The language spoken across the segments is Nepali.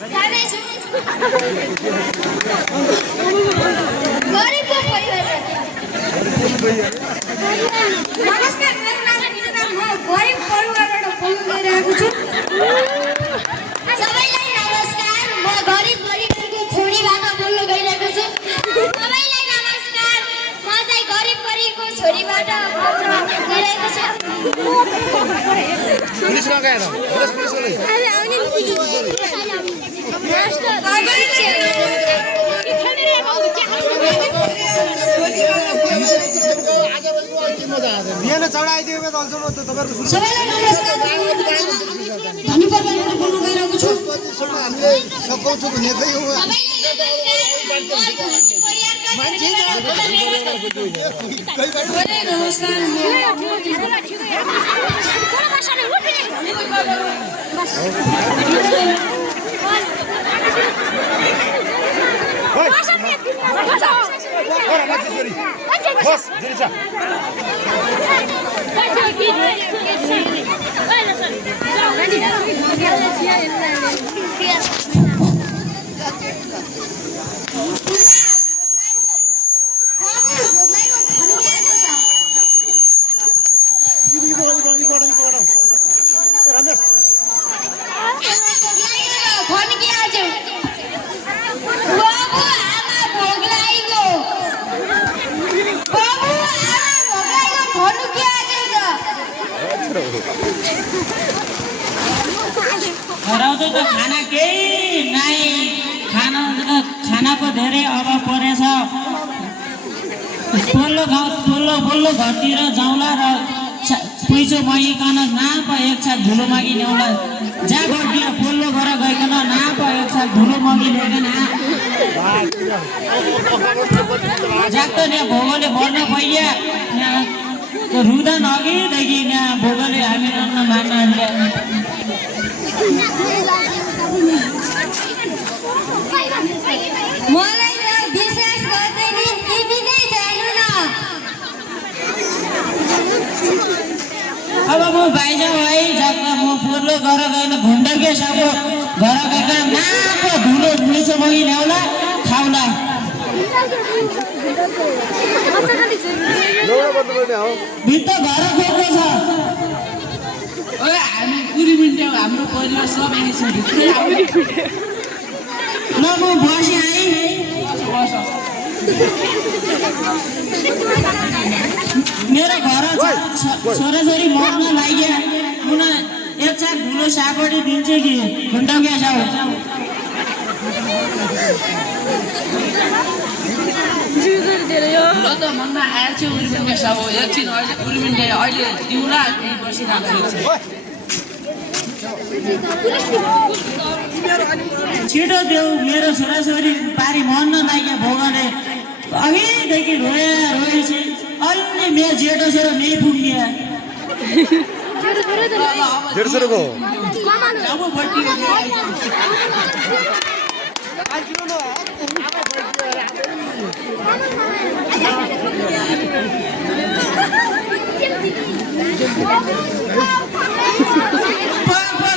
नमस्कार, मेरो नाम निजना, म गरिब परिवारबाट बोल्न गइरहेको छु। सबैलाई नमस्कार, म गरिब परिवारको छोरीबाट बोल्न गइरहेको छु। सबैलाई नमस्कार, म चाहिँ गरिब परिवारको छोरीबाट बोल्न गइरहेको छु। पुलिस लगाएर बिहान चढाइदियो दलसम्म त तपाईँहरू सबैलाई नमस्कार, धनी परिवारबाट बोल्न गइरहेको छु। हामीले सघाउँछौँ भनेकै हो। रमेश हराउँदै त खाना केही नै खानाको धेरै अभाव परेछ। पल्लो घरतिर जाउँला र पैसो मागिकन नाप एक छाक धुलो मागि ल्याउला। जहाँ घरतिर पल्लो घर गइकन नाप एक छाक धुलो मागि ल्याइकन जात यहाँ भोगोले भर्न पहिला रुँदा नअघिदेखि यहाँ भोगोले हामी अन्न माग्न मलाई त विश्वास गर्दैन, तिमी नै जानु न। अब म भाइजा भाइ जब म फुर्लो घर गएन भुन्डके सब घर गएका नाप धुलो पैसो मगी ल्याउला खाउला। भित्र घर खोज्नु छ। हामी पुरी मिन्ट्यो, हाम्रो परिवार सब यहीँ छ। ल म बसी आएँ। मेरो घर छोराछोरी मर्न लाग्यो। उनी एक छाक धुलो सापटी दिन्छु कि भुन्डके सब ल त मनमा आएको थियो उर्मिन्टे सब हो। एकछिन अहिले उर्मिन्टे अहिले दिउँला यहीँ बसिरहेको छ। छिटो देऊ, मेरो छोराछोरी पारी मर्न लाग्यो भोगले। अघिदेखि रोएछ। अलि मेरो जेठो छोरो नै पुग्ने।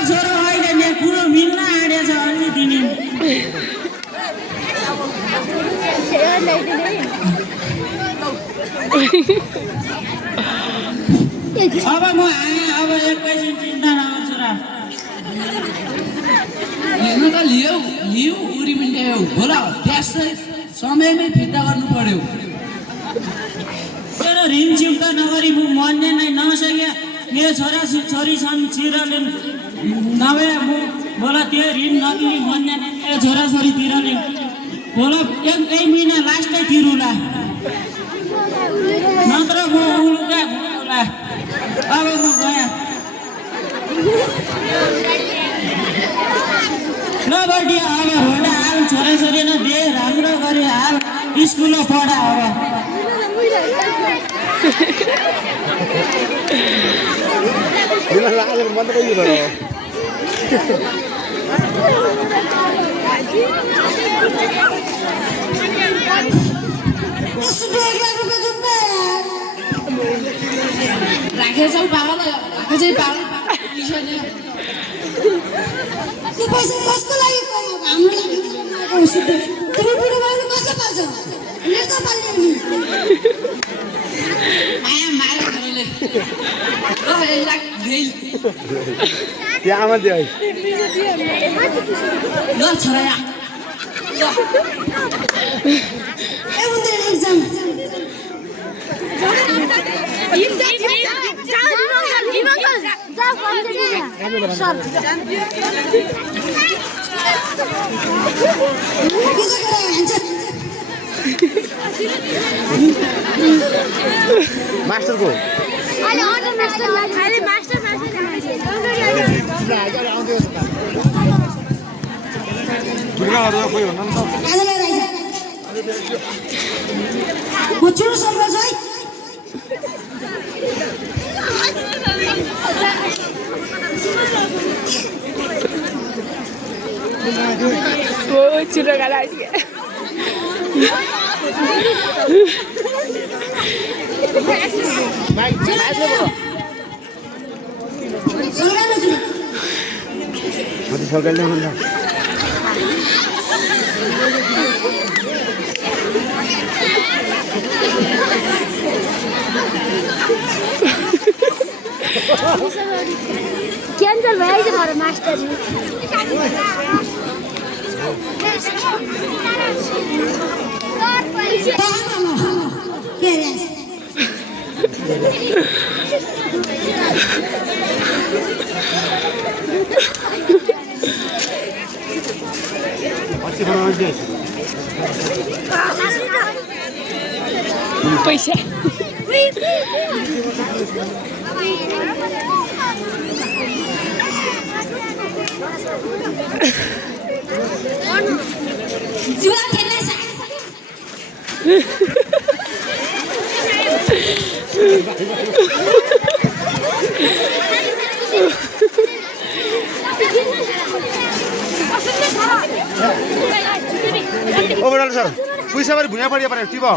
छोरो अहिले मेरो कुरो मिल्न आँटेछ। अलि दिने अब म आएँ। अब एकैछिन चिन्ता नगर्छु र। हेर्नु त लियो उर्मिन्टे होला ट्याक्स समयमै फिर्ता गर्नु पर्यो। मेरो ऋण चुक्ता नगरी म मर्ने नै नसके। मेरो छोरी छन् चिरले नभए म बोला त्यो ऋण नतिरी मर्ने नै। मेरो छोराछोरी तिरले बोला एकै महिना लास्टै तिरुला, नत्र म उलुका घुम्ला। अब म गएँ। नबटी अब रोड हाल छोराछोरी न दे राम्रो गरी हाल स्कुल पढा। अब राखेछौ पागल राखेछै पागल। त्यो पैसा कसको लागि हाम्रो लागि कमाएको हो सिधै तिमी बुढो भयो कसले पाल्छ मेरो त पाल्ने नि माया मारे घरले ल यसलाई भेल त्यहाँ आमा दियो ल छोरा या ए उनीहरु एक्जाम मास्टरको म चुरो सर्वा छु है churro galaxia. Mati sorgalnya mana? Cancel भइहाल्छ मेरो मास्टर पैसा जुवा खेल्न ओ बडाल सर पैसा बारे भुइया पडिया परे टिबो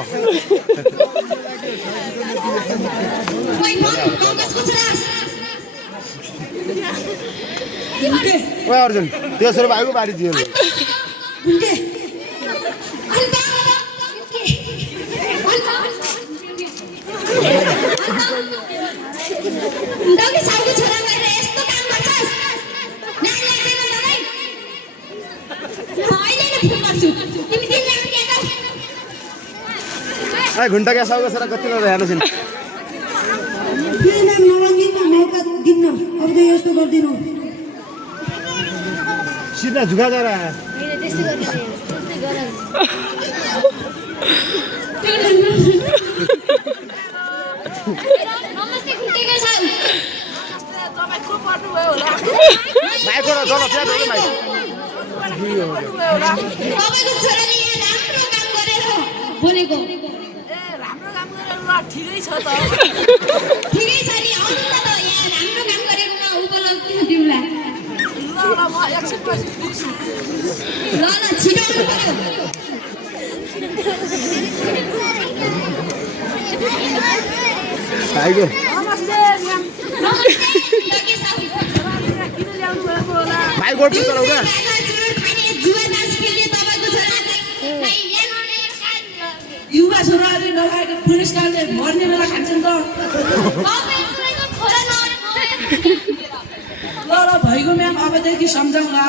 ओ अर्जुन त्यो सर भाइको बारी दियो दौडी साउको छोरा भएर यस्तो काम गर्छस् नाक लाग्दैन मलाई अहिले नै फोन गर्छु तिमी दिन लाग्यो के त ए घण्टा के साउको सर कति लदा हेर्नु छिन प्लिज म्याम नलागिन मौका दिन्न अब त यस्तो गर्दिनु सिधा झुका जरा हैन त्यस्तै गर्ने त्यस्तै गर नमस्ते खुट्टेको छ तपाईँ को पर्नु भयो होला माइको र जल फ्याट हो माइक तपाईको छोराले यहाँ राम्रो काम गरेर बोलेको ए राम्रो काम गरेर ल ठिकै छ त ठिकै छ नि आउनु न त यहाँ राम्रो काम गरेकोमा उपलब्धि दिउँला ल ल म एकछिन पछि पुग्छु ल ल छिटो आउनु पर्यो आइगो नमस्ते म्याम नमस्ते दगे साथी किन ल्याउनु भएको होला भाइ गोड चलाउ क्या युवा छोराहरूले नखाएको पुरस्कारले मर्ने बेला खान्छन् त ल ल भइगयो म्याम अबदेखि सम्झाउँला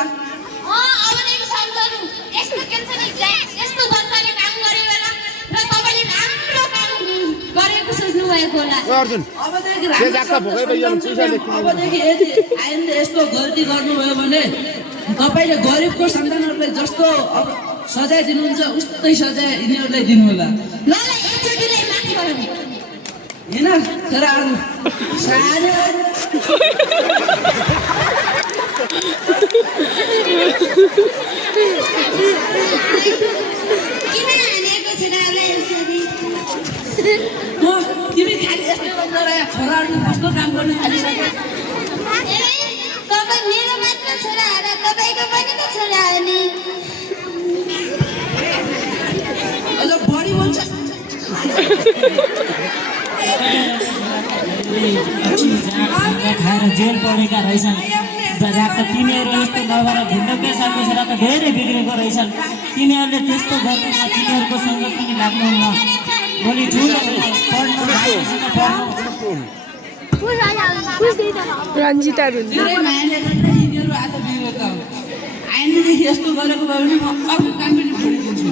ओ अर्जुन अबदेखि त्यो जाक्का भोकै भइयो भने पैसा लेख्नु अबदेखि यदि आइन्दा यस्तो गल्ती गर्नुभयो भने तपाईँले गरिबको सन्तानहरूलाई जस्तो अब सजाय दिनुहुन्छ उस्तै सजाय यिनीहरूलाई दिनु होला होइन छोराहरू सानो तिमी खालि यस्तो गरेर छोराहरूले कस्तो काम गर्न थालिसक्यो मेरो मात्र छोरा होला तपाईँको पनि त छोरा हो नि अझ बढी बोल्छ खाएर जेल पढेका रहेछन् झाक्क तिमीहरू यस्तो नगर ढुन्डकै सालको छोरा त धेरै बिग्रेको रहेछन् तिमीहरूले त्यस्तो गर्नुमा तिमीहरूको सँग पनि लाग्नुहुन्न भोलि ठुलो पढ्नु भाइसँग पढ्नु रन्जिता रुन्जी धेरै मायाले गर्दा यिनीहरू आज बिग्रेका हुन् आइन्दादेखि यस्तो गरेको भए पनि म अर्को काम पनि छोडिदिन्छु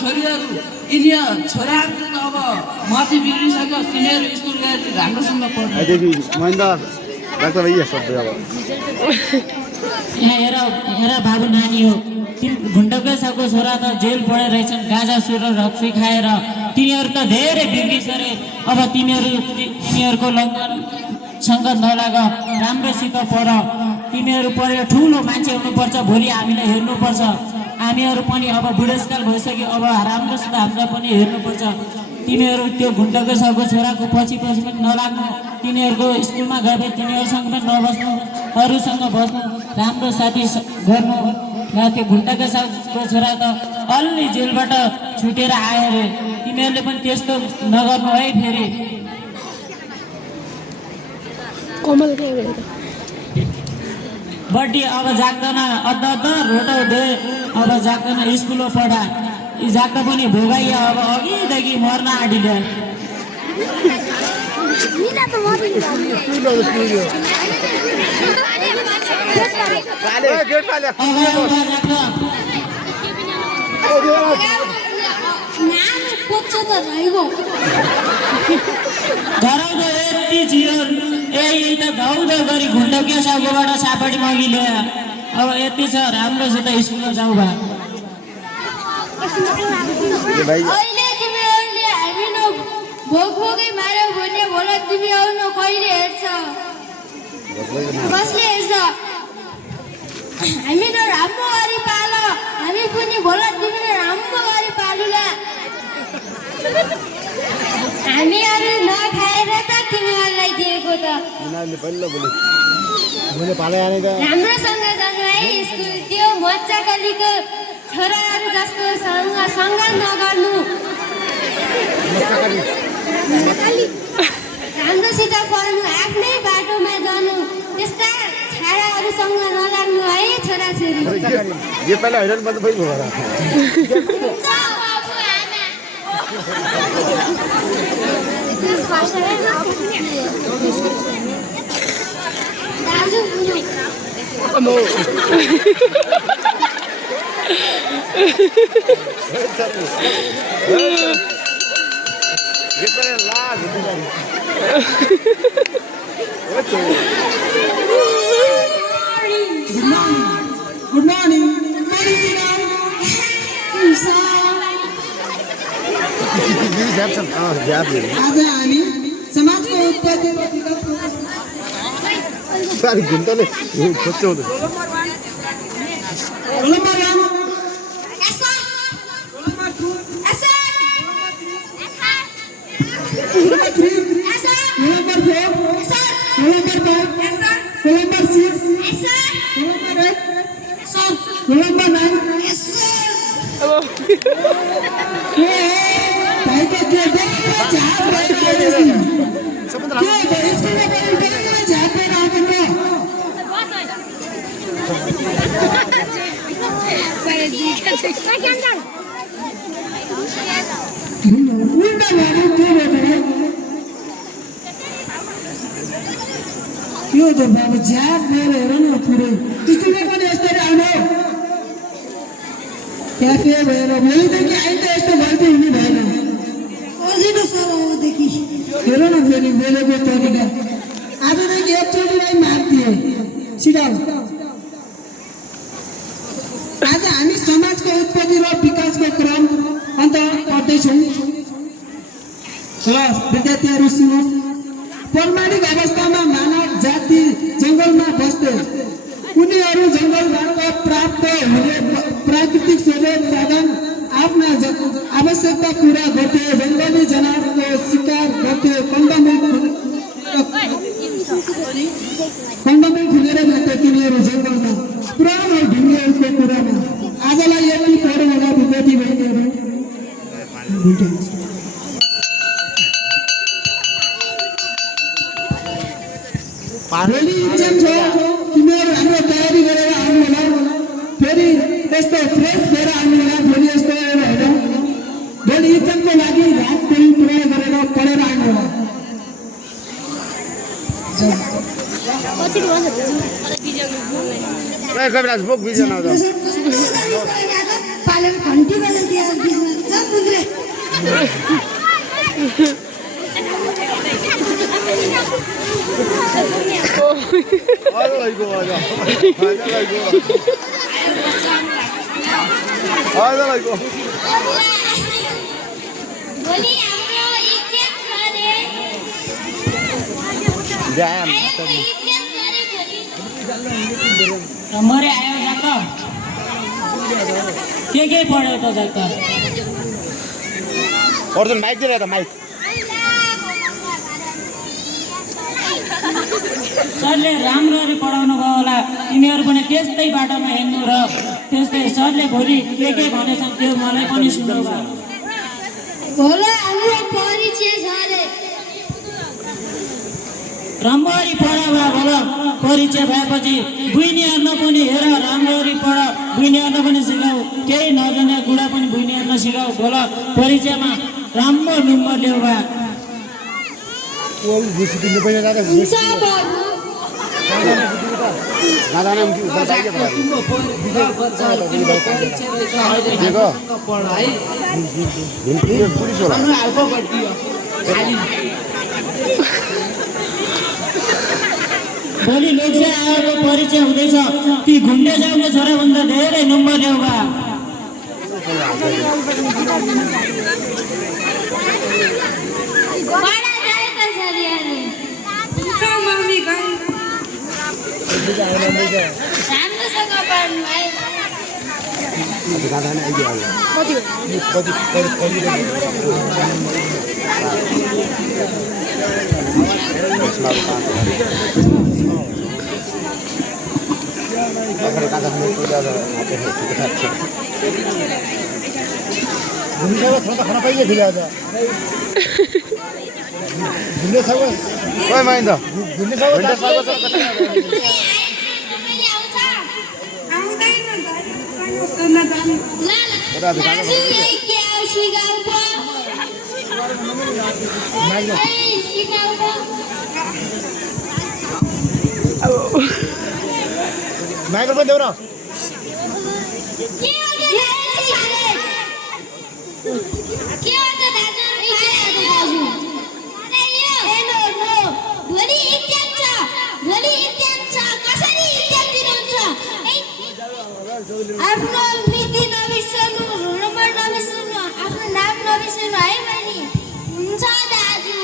छोरीहरू यिनीहरू छोराहरू त अब मती बिग्रिसक्यो तिनीहरू स्कुल गएर राम्रोसँग पढ्नु डाक्टर भइया सब अब यहाँ हेर बाबु नानी हो ढुन्डकै सालको छोरा त जेल पढेर रहेछन् गाजा सुर रक्सी खाएर तिनीहरू त धेरै बिग्रिसरे अब तिनीहरूको लङ्गनसँग नलाग राम्रोसित पढ तिमीहरू पढेर ठुलो मान्छे हुनुपर्छ भोलि हामीलाई हेर्नुपर्छ हामीहरू पनि अब बुढेसकाल भइसक्यो अब राम्रोसित हामीलाई पनि हेर्नुपर्छ तिमीहरू त्यो ढुन्डकै सालको छोराको पछि पनि नलाग्नु तिनीहरूको स्कुलमा गए तिनीहरूसँग पनि नबस्नु अरूसँग बस्नु राम्रो साथी गर्नु र त्यो ढुन्डकै सालको छोरा त अलि जेलबाट छुटेर आयो अरे तिमीहरूले पनि त्यस्तो नगर्नु है फेरि कोमल के गरे बड्डी अब जाग्दैन अद्ध रोटो दे अब जाग्दैन स्कुलमा पढा यी जाग्दा पनि भोगाइयो अब अघिदेखि मर्न आँटिले गराउँदो यति थियो यही त धाउँदो गरी घुन्डके सागोबाट सापडी मगी ल्याए अब यति छ राम्रोसित स्कुलमा जाउँ भा अहिले तिमीहरूले हामी भोकै मार्यो भने होला तिमी आउनु कहिले हेर्छ कसले हेर्छ हामी त राम्रो गरी पाल हामी पनि भोला तिमीले राम्रो गरी पालुला हामीहरू नखाएर त तिमीहरूलाई दिएको त राम्रोसँग जानु है स्कुल त्यो मजा गलीको छोराहरू जस्तो सँग नगर्नु राम्रोसित पढ्नु आफ्नै बाटोमा जानु त्यस्ता छाडाहरूसँग नलाग्नु है छोराछोरी ये पहले आइरन बंद भई हो रहा अमो ये पहले लाल गुड मर्निङ आज हामी समाजको उत्पत्ति सारी घुन्टले खोज्छौँ यो त बाबु झ्याप गएर हेर न पुरै स्कुलमा पनि यसरी आउनु क्याफे भएर भोलिदेखि आइन्दा यस्तो गल्ती हुने भएन अर्जिनु सर अबदेखि हेर न फेरि बोलेको तरिका आजदेखि एकचोटिलाई मार्दिए सिडाउ आज हामी समाजको उत्पत्ति र विकासको क्रम अन्त पढ्दैछौँ र विद्यार्थीहरू सुनौ प्रारम्भिक अवस्थामा मानव जाति जङ्गलमा बस्थे उनीहरू जङ्गलबाट प्राप्त हुने प्राकृतिक स्रोत साधन आफ्ना आवश्यकता पुरा गर्थे जङ्गली जनावरको शिकार गर्थे कण्डमल खुलेर जान्थे तिनीहरू जङ्गलमा पुरानो ढुङ्गाहरूको कुरामा आजलाई यति पढ्नु होला विद्यार्थी बहिनीहरू फेरि त्यस्तो फ्रेस भएर आउनु होला फेरि यस्तो होइन भोलि इज्जतको लागि रात दिन पुरा गरेर पढेर आउनु होला कविराज बुक बिजन आउँदा पालन घन्टी बजाइदियो बिचमा जाऊ मुन्द्रे भोलि हाम्रो इक्जाम छ रे आएको इक्जाम गरे भोलि मरे आयो जात के पढ्यो त जात अर्जुन माइक दिएर त माइक सरले राम्ररी पढाउनु भयो होला तिमीहरू पनि त्यस्तै बाटोमा हिँड्नु र त्यस्तै सरले भोलि के भनेछन् त्यो मलाई पनि सुन्नु भयो भोलि हाम्रो परिचय छ रे राम्ररी पढाउला भोल परिचय भएपछि बुइनीहरूलाई पनि हेर राम्ररी पढ बुइनीहरूलाई पनि सिकाऊ केही नजाने कुरा पनि बुइनीहरूलाई सिकाऊ भोल परिचयमा राम्रो नम्बर ल्याऊ भए घुसी दिनु पनि जाँदा हुन्छ बाबु नजाने पनि बताइके भयो देखो पढाइ पुलिस होला हालको गरिदियो भोलि लोकसेवा आयोगको परिचय हुँदैछ ती घुम्ने जाउने छोराभन्दा धेरै नम्बर ल्याऊ भए बडा जाएका छ रे मम्मी गए राम्रोसँग पढ्नु है नजाने आइदियो खाना पाइए फिर आज घुम्ने छ कोही माइन्द घुम्ने छ मैले आउँछ आउँदैन सँग सुन्न जाने ल दाजु यही के आउ सिकाउ पो सिकाउ पो माइक्रो पनि देऊ र के हो त दाजु भोलि इक्जाम छ कसरी इक्जाम दिनुहुन्छ आफ्नो मिति नबिर्सनु नम्बर नबिर्सनु आफ्नो नाम नबिर्सनु है बहिनी हुन्छ दाजु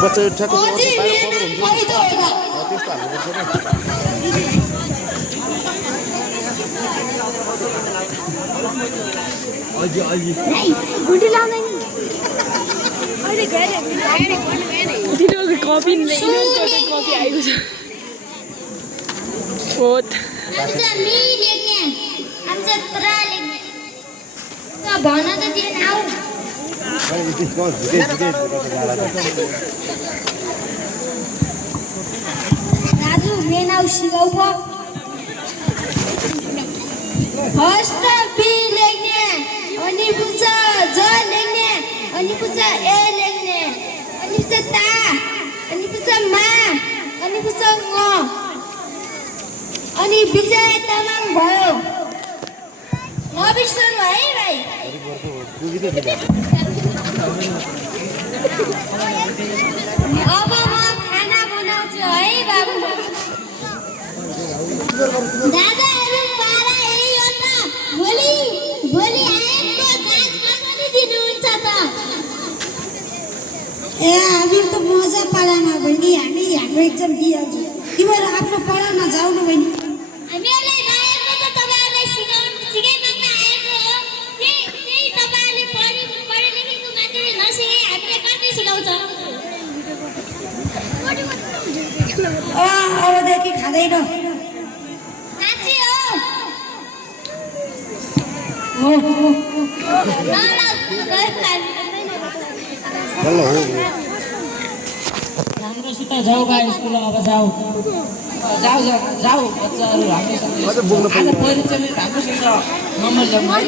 बच्चा ठ्याक्क अझै मेन कविता होला त्यस्तो हाल्नुपर्छ गुडी लाउँदैन तिनीहरूको कपी कपी आएको छ होत आमचा मी लेख्ने आमचा त्रा लेख्ने त भन त दिएन आऊ दाजु मेन आऊ सिकाउ पो फर्स्ट बी लेख्ने अनि पुछ ज लेख्ने अनि पुछ ए लेख्ने अनि पुछ ता अनि पुछ मा अनि पुछ ङ अनि विजय तामाङ भयो नबिर्सनु है भाइ अब म खाना बनाउँछु है बाबु दादाहरू पारा यही हो त भोलि आएको जाँच कसरी दिनुहुन्छ त ए हामी त मजा पढामा बहिनी हामी हाम्रो एक्जाम दिइहाल्छौँ तिमीहरू आफ्नो पढाउन जाउनु बहिनी हामीहरूलाई नआएको त तपाईँहरूलाई सिकाइमाग्न आएको हो त्यही तपाईँहरूले पढे लेखेको मान्छेले नसिकाइ हामीले कसरी सिकाउँछ अबदेखि खाँदैन साँच्चै हो राम्रोसित जाऊ बा स्कुल अब जाऊ जाऊ जाऊ जाऊ बच्चाहरू राम्रोसँग आज परिचय राम्रोसँग नम्बर ल्याउनु है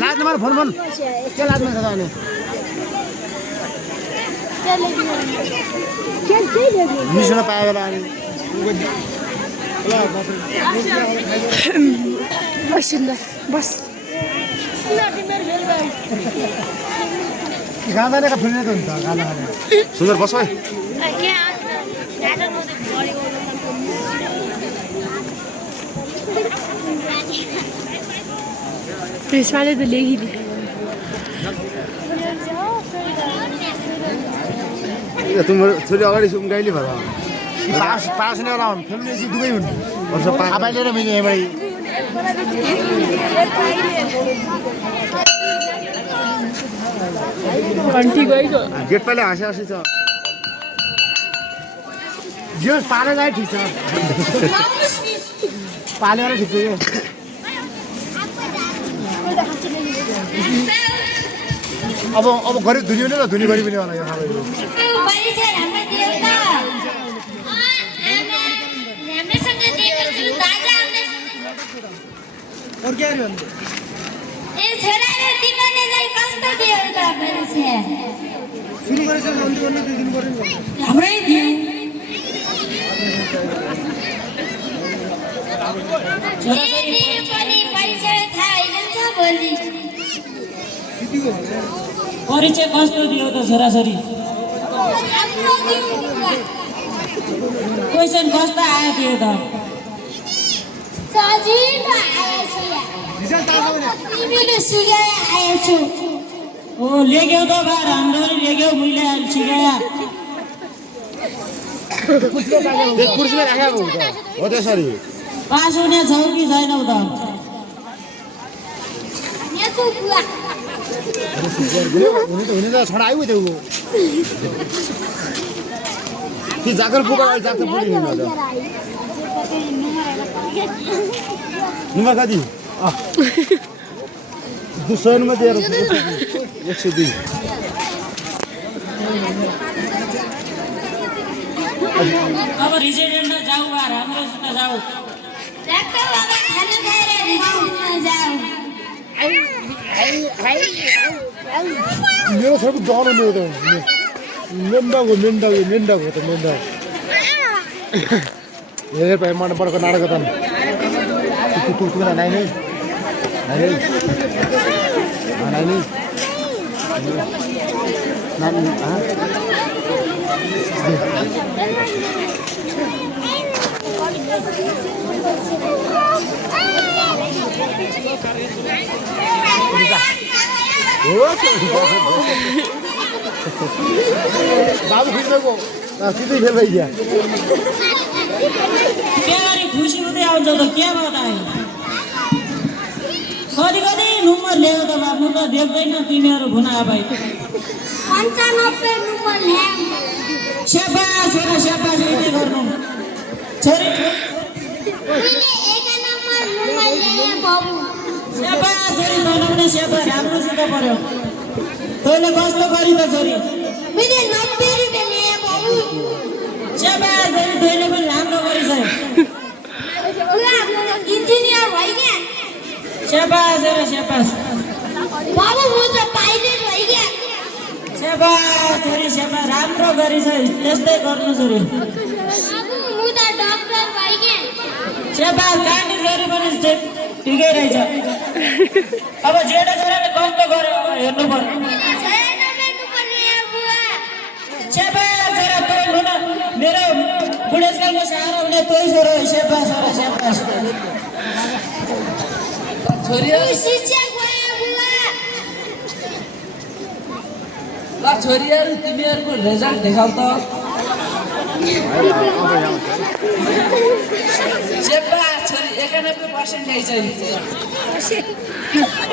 लाज नमार फोन के लाज में अनि मिसुन पाए बेला अनि बस सुन्दर बस गाँदा का फिर्ने त हुन्छ गाँदा खाने सुन्दर बस है त्यसमाले त लेखिदिए तिम्रो छोरी अगाडि गाइले भयो पास नै होला फेरि चाहिँ दुवै हुन् आपाइले र मैले यहाँबाट घन्टी गइगयो गेट पाले हाँसे हाँसी छ जे पाले जाइ ठिक छ पालेर ठिक छ यो अब गरिब धुनी हुने र धुनी गरिब पनि होला यो खालको परिचय कस्तो दियो त छोराछोरी क्वेसन कस्तो आयो थियो त ओ लेख्यौ त बा राम्ररी लेख्यौ मैले सिकाया कुर्सीमा राखेको हुन्छ हो त्यसरी पास हुने छौ कि छैनौ त हुने त छोडा आयो त्यो ती जाकर पुगा जाकर पुगी नि त नम्बर कति 200 मा दिएर 102 अब रिजिडेन्टमा जाऊ बा राम्रोसित जाऊ मेरो सब डर मेरो त मेन्डाको त मेन्डा हेरेर पाए मन परेको नाटक त तु नाइ नै बाबु खिच्नको सिधै फेल भइदिया के गरी खुसी हुँदै आउँछ त के भयो त कति कति नम्बर ल्यायो त बाबु त देख्दैन तिमीहरू भुना भाइ 95 नम्बर ल्याम सेपा छोरा सेपा यति गर्नु छोरी मैले 1 नम्बर ल्याए बाबु सेपा छोरी बनाउने सेपा राम्रोसित पर्यो तैँले कस्तो गरी त छोरी मैले 90 रुपैयाँ ल्याए बाबु सेपा छोरी तैँले पनि राम्रो गरिछ इन्जिनियर भइगयो सेपा छोरा सेपा बाबु म त पाइलट भइगयो सेपा छोरी सेपा राम्रो गरिछ यस्तै गर्नु छोरी बाबु म त डाक्टर भइगयो सेपा काटी छोरी पनि ठिकै रहेछ अब जेठा छोराले कस्तो गर्यो हेर्नु पर्यो सेपा छोरा तँ हुन मेरो बुढेसकालको सानो हुने तै छोरो सेपा छोरा सेपा छोरी शिक्षक भयो बुवा ल छोरीहरू तिमीहरूको रिजल्ट देखाउ त सेपा छोरी 91% ल्याइ छैन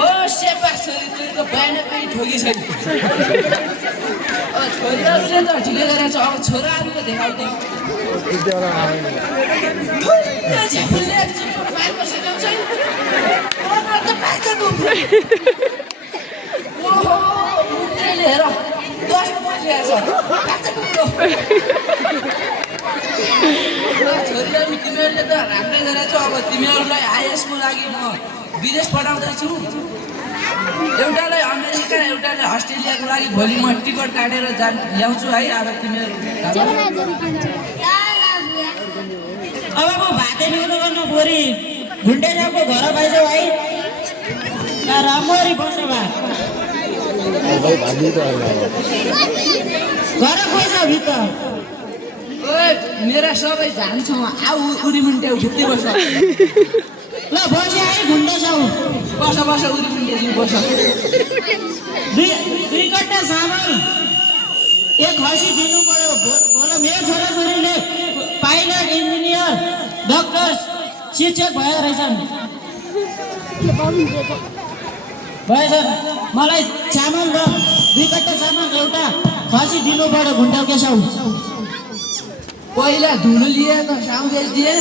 ओ सेपा छोरी तिमीको 92 ठोकी छैन छोरीहरूले त ठिकै गरेको छ अब छोराहरूको देखाउ त झ्यापुलले चिप्पो 5% ल्याउँछ त पाइन्छ त ओहो मुन्टेले हेर 10 पोइन्ट ल्याएछ छोरीहरू तिमीहरूले त राम्रै गरेछ अब तिमीहरूलाई आइएसको लागि म विदेश पठाउँदैछु एउटालाई अमेरिका एउटाले अस्ट्रेलियाको लागि भोलि म टिकट काटेर ल्याउँछु है अब तिमीहरू अब म भाते नुनो गर्नु पोरी घुन्टेजाको घर पाइछौ है राम्ररी बस्नु भा घर पैसा भित्र ओए मेरा सबै जान्छौ आउ उरी मुन्ट्याउ भित्रै बस ल बस्यो है घुन्टेछौ बस उरी मुन्ट्याउ बस दुई कट्टा चामल एक खसी दिनु पर्यो बोल मेरो छोराछोरीले पाइलट इन्जिनियर डाक्टर शिक्षक भएका रहेछन् भएछ मलाई चामल र 2 कट्टा चामल एउटा खसी दिनु पर्यो घुन्टाउ केसौ पहिला धुलो लिए त साउ बेच्दिए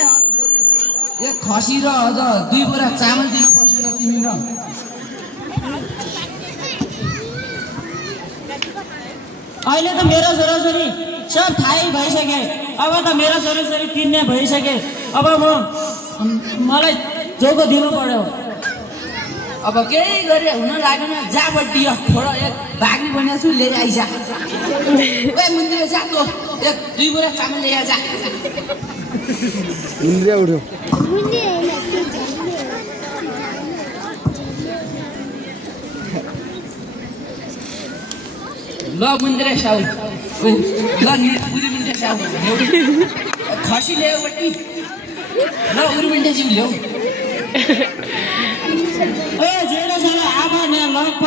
एक खसी र अझ 2 बोरा चामल दिन पर्छ र तिमी र अहिले त मेरो छोराछोरी सब थाहै भइसके अब त मेरो छोराछोरी तिर्ने भइसके अब मलाई जोको दिनु पर्यो अब केही गरे हुन लागेन जाबटी थोडा एक भाग्ने बनाएको छु लिएर आइजा ओए मन्दिर जा त एक 2 बोरा चामल लिएर जा इन्डिया उठ्यो ल मन्दिर साउ ल उरी मन्दिर साउ खसी ल्यायो बटी ल उरी मन्दिर जिउ ल्याऊ ए जेडा साला आमा न लप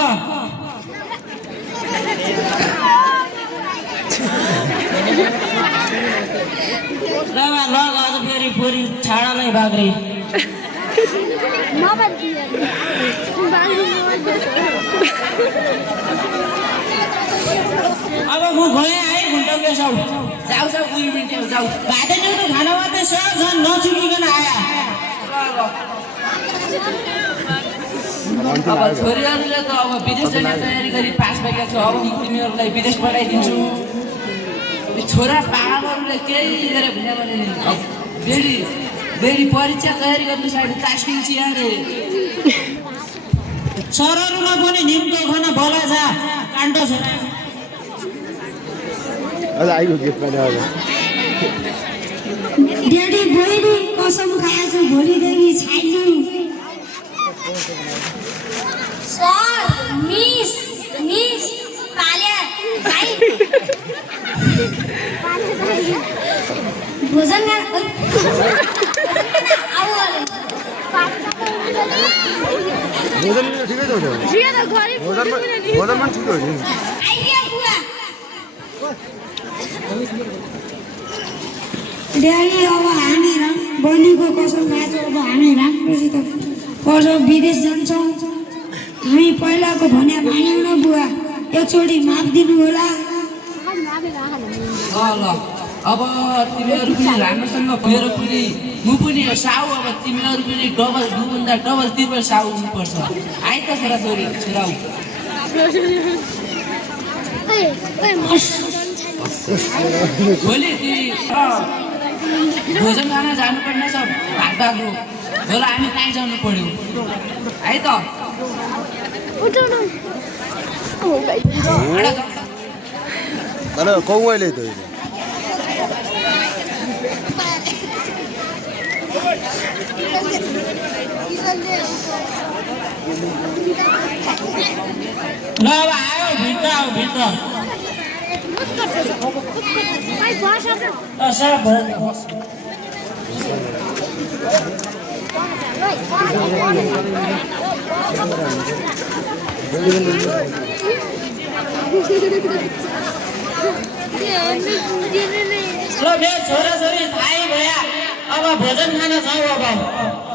लगा लग आज फेरि पुरी छाडालाई बाग्री अब म गएँ है घुन्टाउ केसौ जाऊ उरी मन्दिर जाऊ भाते नुनो खाना मात्रै सब झन् नचुकिकन आया अब छोरीहरूले त अब विदेश जाने तयारी गरी पास भएका छ अब म तिमीहरूलाई विदेश पठाइदिन्छु छोरा बाबाहरूले केही गरेर भन्यो भने बेडी परीक्षा तयारी गर्ने साइड कास्टिङ चियारे सरहरूमा पनि निम्तो खाना बोला जा काण्डो छ अझ आइगयो गिफ्ट पनि अब ड्याडी बहिनी कसम खाएछु भोलिदेखि छैन सर मिस पाल्या भाइ भोजन भोजन ठिकै छ भोजन पनि ठिकै हो नि ड्याडी अब हामी बहिनीको कसम खाएछौँ अब हामी राम्रोसित पढ्छौँ विदेश जान्छौँ हामी पहिलाको भने मान्यौँ न बुवा एकचोटि माफ दिनु होला ल अब तिमीहरू पनि राम्रोसँग मेरो पनि म पनि साउ अब तिमीहरू पनि डबल दुभन्दा डबल तिब्बल साउ हुनुपर्छ आइ त छोराछोरी छोराउ भोलि भोजन खान जानुपर्ने छ भात बाग्रो होला हामी कहीँ जानु पर्यो है त तर कौवाले त ल अब आयो भित्र आऊ भित्र सब ल मेरो छोराछोरी थाहै भया अब भोजन खान जाउँ अब